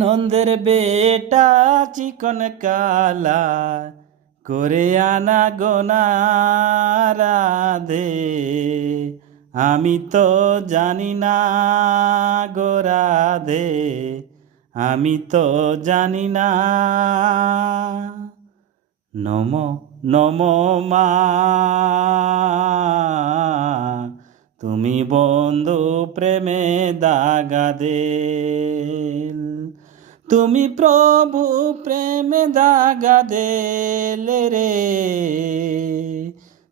নন্দের বেটা চিকন কালা করে আনা গোনা রাধে। আমি তো জানি না গো রাধে, আমি তো জানি না। নম নম মা, তুমি বন্ধু প্রেমে দাগা দেল, তুমি প্রভু প্রেমে দাগা দেলে রে,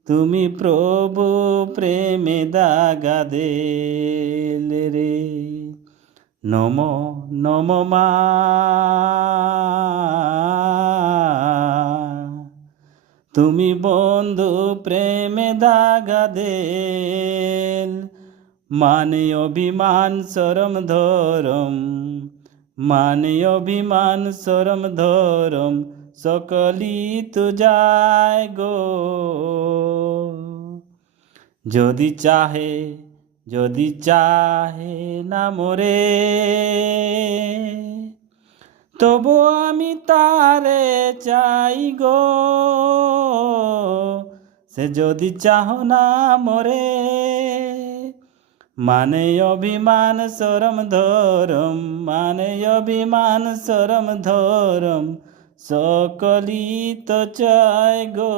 তুমি প্রভু প্রেমে দাগা দেলে রে। নম নম মা, তুমি বন্ধু প্রেমে দাগা দেল। মানে অভিমান সরম ধরম, মানে অভিমান সরম ধরম, সকলি তু যায় গো। যদি চাহে, যদি চাহে না মোরে, তবু আমি তারে চাই গো। সে যদি চাহ না মোরে, মানে অভিমান সরম ধরম, মানে অভিমান সরম ধরম, সকলি তো চায় গো।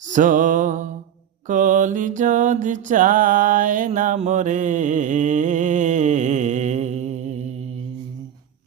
সকলি যদি চায় না মোরে,